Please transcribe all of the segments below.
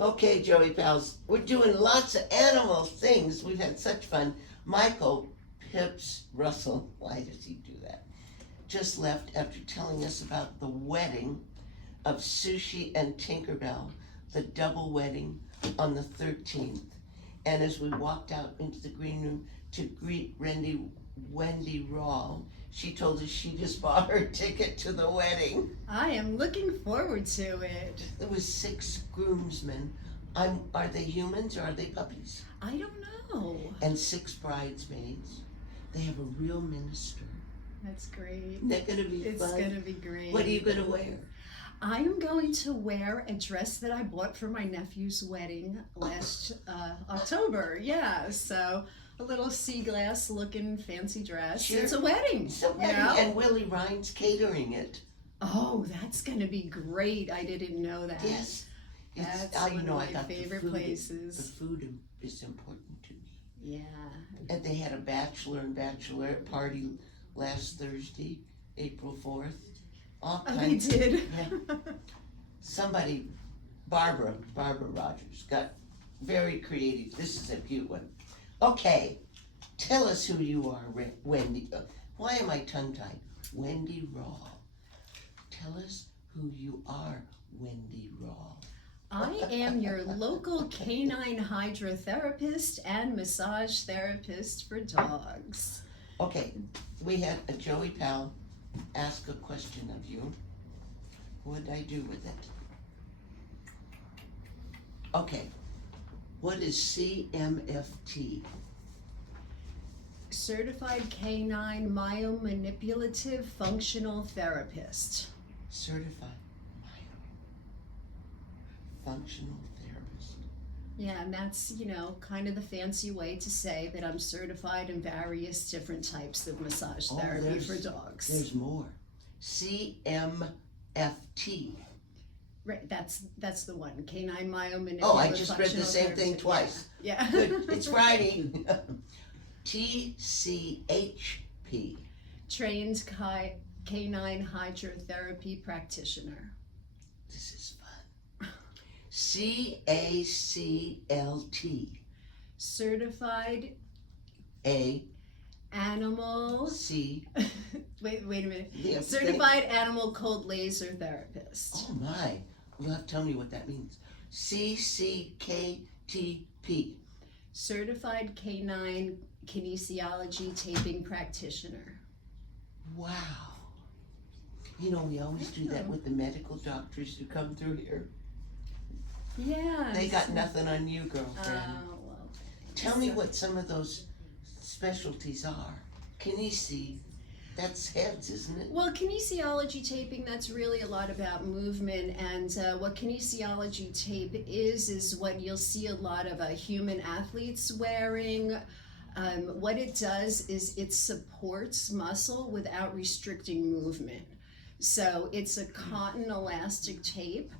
Okay, Joey pals, we're doing lots of animal things. We've had such fun. Michael Pips Russell, why does he do that? Just left after telling us about the wedding of Sushi and Tinkerbell, the double wedding on the 13th. And as we walked out into the green room to greet Wendy Rall, she told us she just bought her ticket to the wedding. I am looking forward to it. There was 6 groomsmen. Are they humans or are they puppies? I don't know. And 6 bridesmaids. They have a real minister. That's great. Isn't that gonna be It's fun? gonna be great. What are you gonna wear? I am going to wear a dress that I bought for my nephew's wedding last October. Yeah, so a little sea glass looking fancy dress. Sure. It's a wedding. It's a wedding, you know? and Willie Ryan's catering it. Oh, that's gonna be great. I didn't know that. Yes. That's I one know, of I my thought favorite the places. food is important to me. Yeah. And they had a bachelor and bachelorette party last Thursday, April 4th. All Oh, they kinds. did. Yeah. Somebody, Barbara Rogers, got very creative. This is a cute one. Okay, tell us who you are, Wendy. Why am I tongue-tied? Wendy Rall. Tell us who you are, Wendy Rall. I am your local canine hydrotherapist and massage therapist for dogs. Okay, we had a Joey pal ask a question of you. What did I do with it? Okay, what is CMFT? Certified Canine Myomanipulative Functional Therapist. Certified functional therapist. Yeah, and that's, kind of the fancy way to say that I'm certified in various different types of massage therapy for dogs. There's more. CMFT. Right, that's the one. Canine Myomanipulative Oh, I just read the Functional same thing Therapist. twice. Yeah. Good. It's Friday. TCHP. Trained Canine Hydrotherapy Practitioner. This is fun. CACLT. Certified A Animal. C. Wait a minute. Yeah, Certified Animal Cold Laser Therapist. Oh my. You'll have to tell me what that means. CCKTP. Certified Canine Kinesiology Taping Practitioner. Wow. We always do that with the medical doctors who come through here. Yeah. They got nothing on you, girlfriend. Well. Tell me what some of those specialties are. Kinesi, that's heads, isn't it? Well, kinesiology taping, that's really a lot about movement, and what kinesiology tape is what you'll see a lot of human athletes wearing. What it does is it supports muscle without restricting movement. So it's a cotton elastic tape,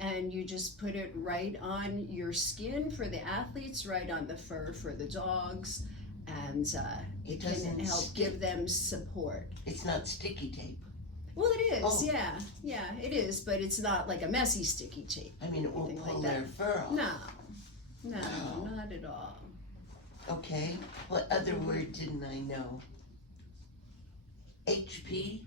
and you just put it right on your skin for the athletes, right on the fur for the dogs, and it can help give them support. It's not sticky tape. Well, it is, Oh. yeah, it is, but it's not like a messy sticky tape. I mean, it won't Anything pull like their that. fur off. No, Wow. not at all. Okay, what other word didn't I know? HP,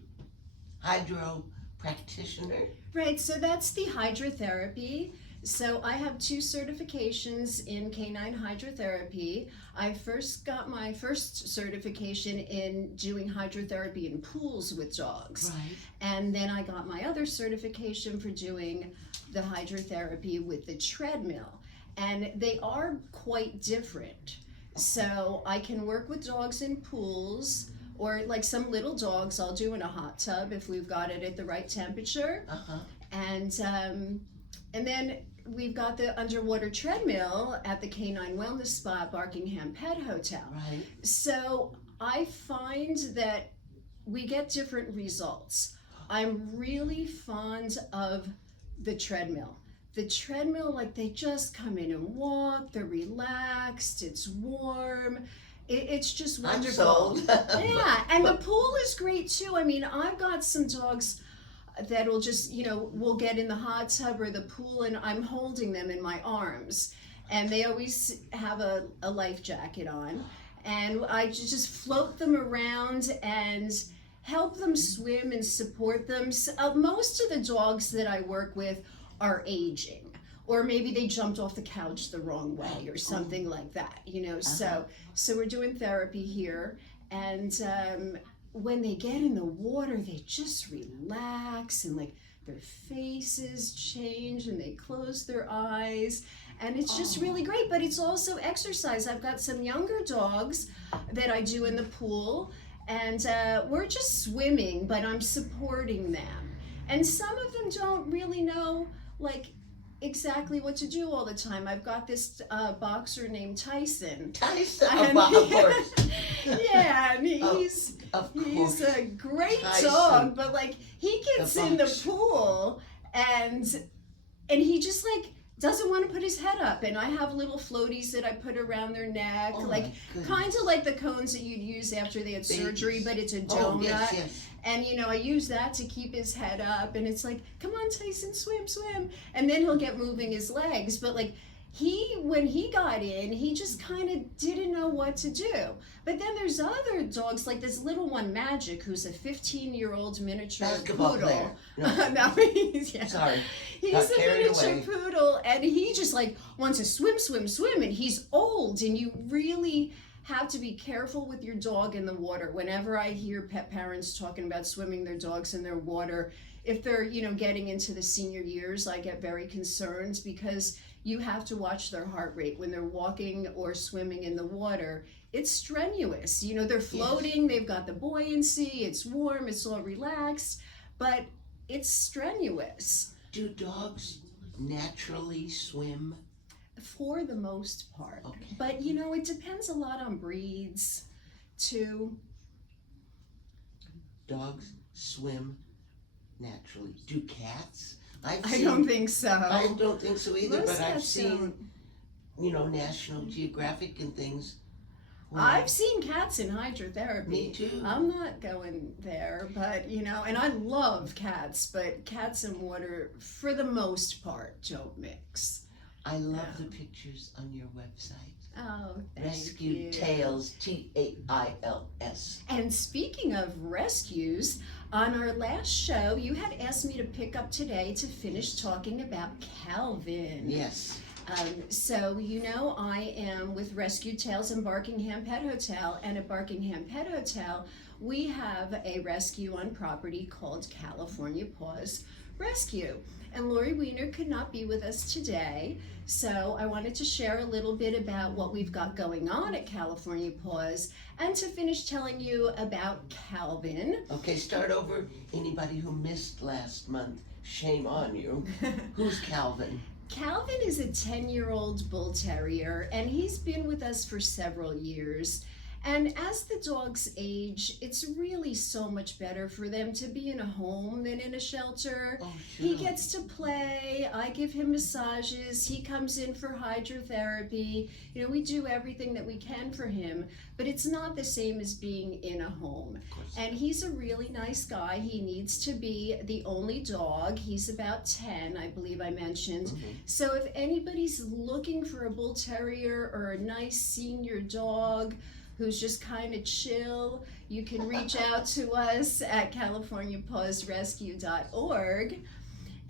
hydro practitioner. Right, so that's the hydrotherapy. So I have 2 certifications in canine hydrotherapy. I first got my first certification in doing hydrotherapy in pools with dogs. Right. And then I got my other certification for doing the hydrotherapy with the treadmill. And they are quite different. So I can work with dogs in pools, or like some little dogs I'll do in a hot tub if we've got it at the right temperature. Uh-huh. And then we've got the underwater treadmill at the Canine Wellness Spa, Barkingham Pet Hotel. Right. So I find that we get different results. I'm really fond of the treadmill. The treadmill, like they just come in and walk, they're relaxed, it's warm. It's just wonderful. I'm sold. Yeah, and the pool is great too. I mean, I've got some dogs that'll just, we'll get in the hot tub or the pool and I'm holding them in my arms. And they always have a life jacket on. And I just float them around and help them swim and support them. Most of the dogs that I work with are aging. Or maybe they jumped off the couch the wrong way or something like that, So we're doing therapy here. And when they get in the water, they just relax and like their faces change and they close their eyes. And it's just really great, but it's also exercise. I've got some younger dogs that I do in the pool, and we're just swimming, but I'm supporting them. And some of them don't really know, like, exactly what to do all the time. I've got this boxer named Tyson. Tyson, of course. Yeah, and he's a great dog, but like he gets in the pool and he just like doesn't want to put his head up, and I have little floaties that I put around their neck, kind of like the cones that you'd use after they had surgery, but it's a donut. Yes. And I use that to keep his head up, and it's like, come on, Tyson, swim, swim. And then he'll get moving his legs. But like when he got in, he just kind of didn't know what to do. But then there's other dogs, like this little one, Magic, who's a 15-year-old miniature Basketball poodle. player. No, Sorry. He's a miniature poodle, and he just like wants to swim, swim, swim, and he's old, and you really have to be careful with your dog in the water. Whenever I hear pet parents talking about swimming their dogs in their water, if they're, getting into the senior years, I get very concerned because you have to watch their heart rate when they're walking or swimming in the water. It's strenuous. They're floating, they've got the buoyancy, it's warm, it's all relaxed, but it's strenuous. Do dogs naturally swim? For the most part. Okay. But it depends a lot on breeds too. Dogs swim naturally. Do cats? I don't think so. I don't think so either, Most but I've cats seen, National Geographic and things. I've seen cats in hydrotherapy. Me too. I'm not going there, but and I love cats, but cats and water, for the most part, don't mix. I love the pictures on your website. Oh, thank Rescue you. Tales, Tails. And speaking of rescues, on our last show, you had asked me to pick up today to finish talking about Calvin. Yes. So, I am with Rescue Tales in Barkingham Pet Hotel, and at Barkingham Pet Hotel, we have a rescue on property called California Paws Rescue. And Lori Weiner could not be with us today, so I wanted to share a little bit about what we've got going on at California Paws and to finish telling you about Calvin. Okay, start over. Anybody who missed last month, shame on you. Who's Calvin? Calvin is a 10-year-old bull terrier, and he's been with us for several years. And as the dogs age, it's really so much better for them to be in a home than in a shelter. Oh, sure. He gets to play, I give him massages, he comes in for hydrotherapy. We do everything that we can for him, but it's not the same as being in a home. And he's a really nice guy. He needs to be the only dog. He's about 10, I believe I mentioned. Mm-hmm. So if anybody's looking for a bull terrier or a nice senior dog who's just kind of chill, you can reach out to us at CaliforniaPawsRescue.org.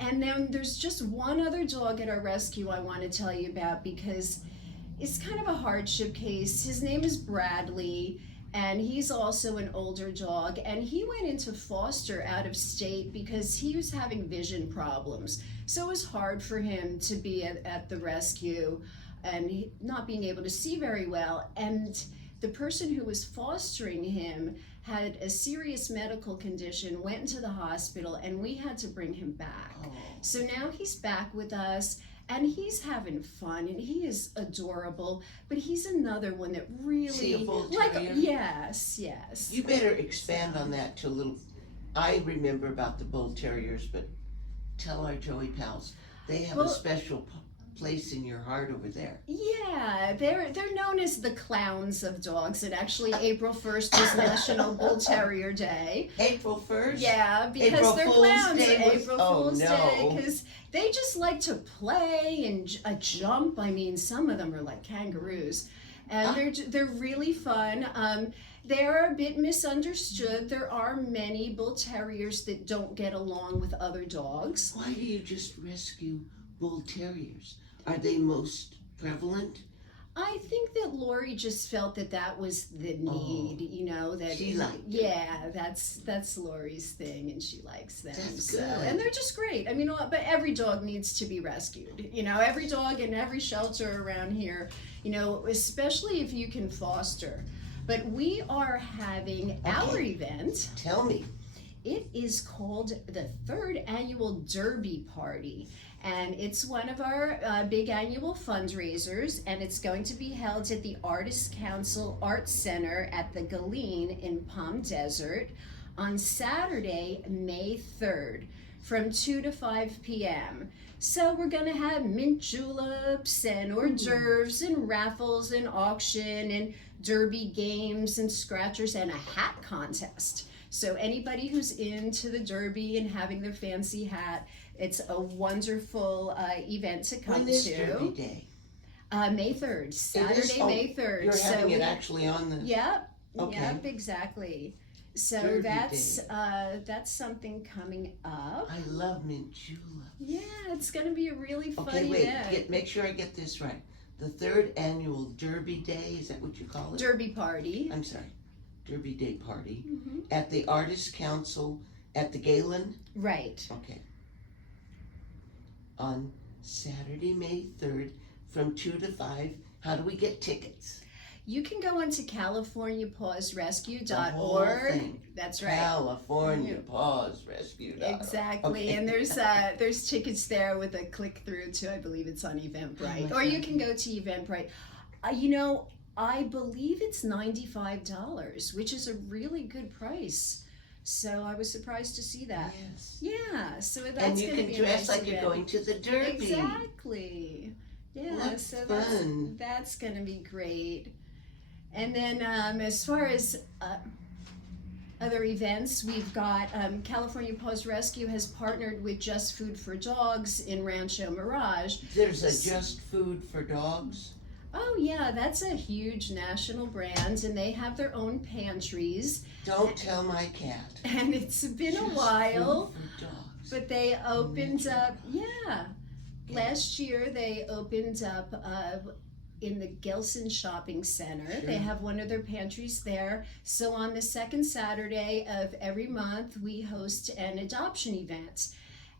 And then there's just one other dog at our rescue I want to tell you about because it's kind of a hardship case. His name is Bradley, and he's also an older dog, and he went into foster out of state because he was having vision problems. So it was hard for him to be at the rescue and not being able to see very well. And the person who was fostering him had a serious medical condition, went into the hospital, and we had to bring him back. Oh. So now he's back with us, and he's having fun, and he is adorable, but he's another one that really... See a bull like, terrier? yes. You better expand on that to a little... I remember about the bull terriers, but tell our Joey pals. They have a special place in your heart over there. Yeah, they're known as the clowns of dogs, and actually April 1st is National Bull Terrier Day. April 1st? Yeah, because April they're Fool's clowns. Day was- April oh, Fool's no. Day, because they just like to play and jump. I mean, some of them are like kangaroos, and they're really fun. They're a bit misunderstood. There are many bull terriers that don't get along with other dogs. Why do you just rescue bull terriers? Are they most prevalent? I think that Lori just felt that was the need, you know, that She liked yeah, that's Lori's thing, and she likes them. That's so, good. and they're just great. I mean, but every dog needs to be rescued. You know, every dog in every shelter around here, you know, especially if you can foster. But we are having our event. Tell me. It is called the 3rd Annual Derby Party, and it's one of our big annual fundraisers, and it's going to be held at the Artists Council Arts Center at the Galeen in Palm Desert on Saturday, May 3rd from 2 to 5 p.m. So we're gonna have mint juleps and hors d'oeuvres and raffles and auction and derby games and scratchers and a hat contest. So anybody who's into the derby and having their fancy hat, it's a wonderful event to come When is to. Derby Day? May 3rd, Saturday, Oh, May 3rd. You're having it we- actually on the... Yep. Okay. Yep, exactly. So Derby that's something coming up. I love mint julep. Yeah, it's gonna be a really fun Okay, wait, event. make sure I get this right. The 3rd Annual Derby Day, is that what you call it? Derby party. I'm sorry, Derby Day Party Mhm. at the Artists Council at the Galen? Right. Okay. On Saturday, May 3rd from 2 to 5. How do we get tickets? You can go onto The whole CaliforniaPawsRescue.org. thing. That's right. California Paws Rescue. Exactly, Okay. and there's tickets there with a click through to, I believe it's on Eventbrite, Oh or my you God. can go to Eventbrite. You know, I believe it's $95, which is a really good price. So I was surprised to see that. Yes. Yeah, so that's And you gonna can be a dress nice like you're event. going to the Derby. Exactly. Yeah, That's so fun. that's gonna be great. And then as far as other events, we've got California Paws Rescue has partnered with Just Food for Dogs in Rancho Mirage. There's a Just Food for Dogs. Oh yeah, that's a huge national brand, and they have their own pantries. Don't tell my cat. And it's been Just a while, Food for Dogs. but they opened Rancho up. Mirage. Yeah, last year they opened up in the Gilson Shopping Center. Sure. They have one of their pantries there. So on the second Saturday of every month, we host an adoption event.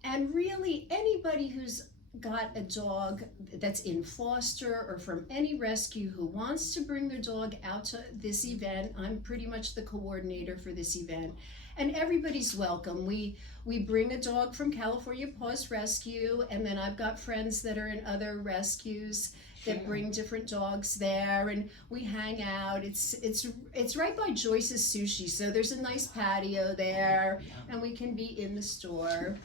And really, anybody who's got a dog that's in foster or from any rescue who wants to bring their dog out to this event, I'm pretty much the coordinator for this event. And everybody's welcome. We bring a dog from California Paws Rescue, and then I've got friends that are in other rescues that Sure. bring different dogs there, and we hang out. It's right by Joyce's Sushi, so there's a nice patio there, and we can be in the store.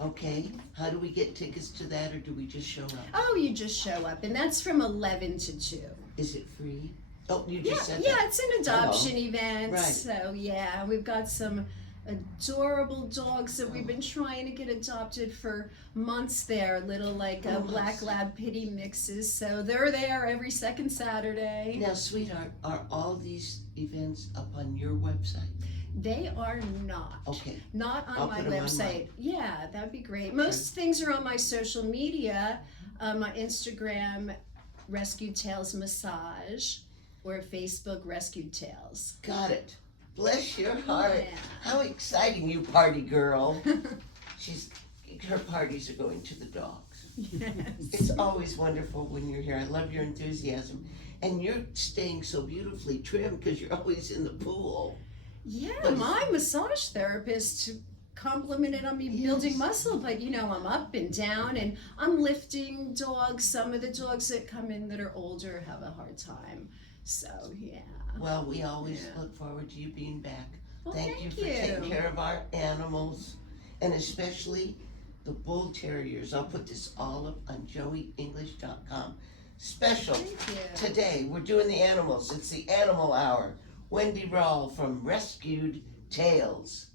Okay, how do we get tickets to that, or do we just show up? Oh, you just show up, and that's from 11 to 2. Is it free? Oh, you Yeah, just said yeah, that. it's an adoption event. Right. So yeah, we've got some adorable dogs that we've been trying to get adopted for months there, little like black lab pity mixes. So they're there every second Saturday. Now, sweetheart, are all these events up on your website? They are not. Okay. Not on I'll my put 'em on website. Yeah, that'd be great. Most things are on my social media, my Instagram, Rescue Tales Massage, or Facebook, Rescue Tales. Got it. Bless your heart. Yeah. How exciting, you party girl. Her parties are going to the dogs. Yes. It's always wonderful when you're here. I love your enthusiasm. And you're staying so beautifully trimmed because you're always in the pool. Yeah, But- my massage therapist complimented on me building muscle, but you know, I'm up and down and I'm lifting dogs. Some of the dogs that come in that are older have a hard time. So, yeah. Well, we always Yeah. look forward to you being back. Well, Thank you for taking care of our animals, and especially the bull terriers. I'll put this all up on joeyenglish.com. Special Thank you. today, we're doing the animals. It's the animal hour. Wendy Rall from Rescued Tales.